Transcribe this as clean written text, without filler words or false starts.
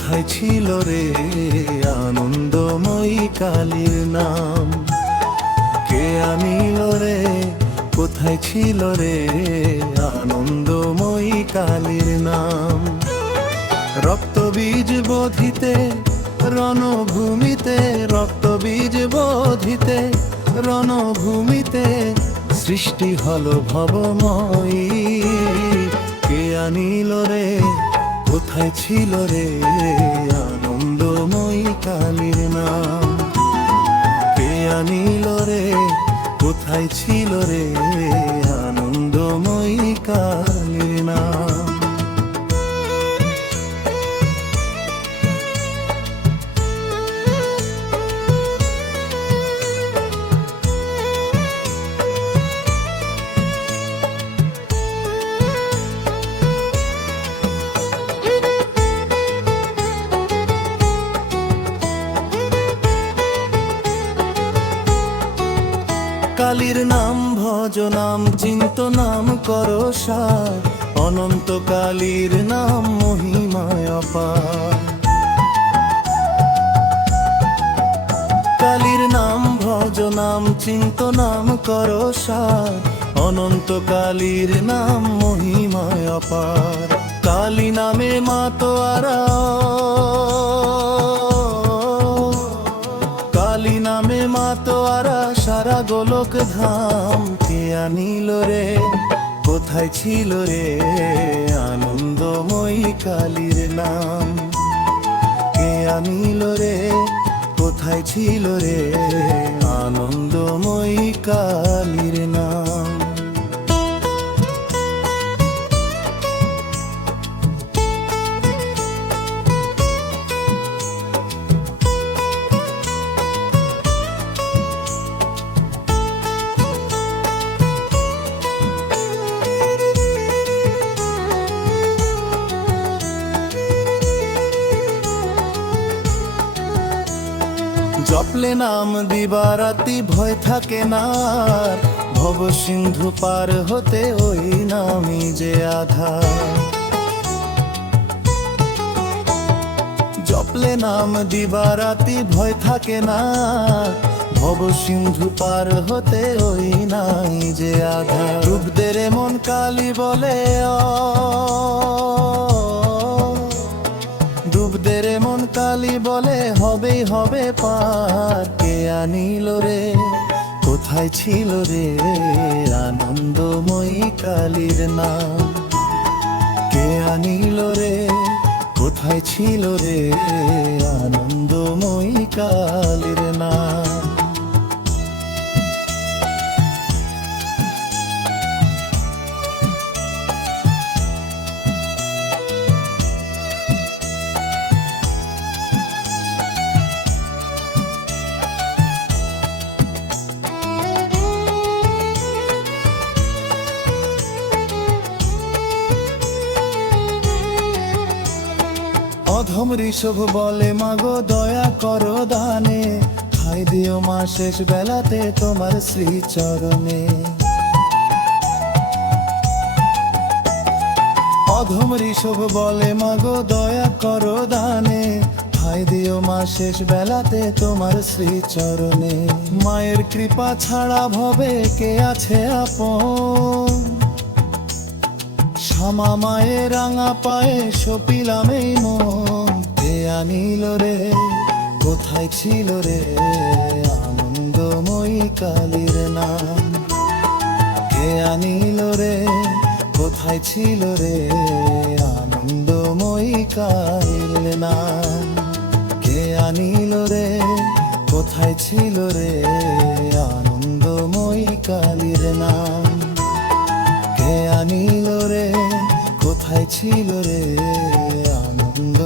কোথায় ছিল রে আনন্দময়ী কালীর নাম? কে আনিল রে, কোথায় ছিল রে আনন্দময়ী কালীর নাম? রক্তবীজ বোধিতে রণভূমিতে, রক্তবীজ বোধিতে রণভূমিতে সৃষ্টি হলো ভবময়ী। কে আনিল রে, কোথায় ছিল রে আনন্দময়ী কালীর নাম? কে আনিল রে, কোথায় ছিল রে আনন্দময়ী কালীর নাম? কালীর নাম ভজ, নাম চিন্ত, নাম করো সার, অনন্ত কালীর নাম মহিমায় অপার। কালীর নাম ভজ, নাম চিন্ত, নাম করো সার, অনন্ত কালীর নাম মহিমায় অপার। কালী নামে মাতোয়ারা, কালী নামে মাতোয়ারা সারা গোলক ধাম। কে আনিল রে, কোথায় ছিল রে আনন্দময়ী কালীর নাম? কে আনিল রে, কোথায় ছিল রে আনন্দময়ী কালীর নাম? জপলে নাম দিবারাতি ভয় থাকে না, ভব সিন্ধু পার হতে ওই নামই যে আধার। জপলে নাম দিবারাতি ভয় থাকে না, ভব সিন্ধু পার হতে ওই নাই যে আধার। ডুবদের মন কালী বলে ডুবদের মন কালী বলে হবেই হবে পার। কে আনিল রে, কোথায় ছিল রে আনন্দময়ী কালীর নাম? কে আনিল রে, কোথায় ছিল রে আনন্দময়ী কালীর নাম? অধম ঋষভ বলে মাগো দয়া করো দানে, খাই দিও মা শেষ বেলাতে তোমার শ্রীচরণে। অধম ঋষভ বলে মাগো দয়া করো দানে, খাই দিও মা শেষ বেলাতে তোমার শ্রীচরণে। মায়ের কৃপা ছাড়া ভবে কে আছে আপন? শ্যামা মায়ের রাঙা পায়ে সপিলাম এই মন। কে আনিল রে, কোথায় ছিল রে আনন্দময়ী কালীর নাম? কে আনিল রে, কোথায় ছিল রে আনন্দময়ী কালীর নাম? কে আনিল রে, কোথায় ছিল রে আনন্দময়ী কালীর নাম? কে আনিল রে, কোথায় ছিল রে আনন্দ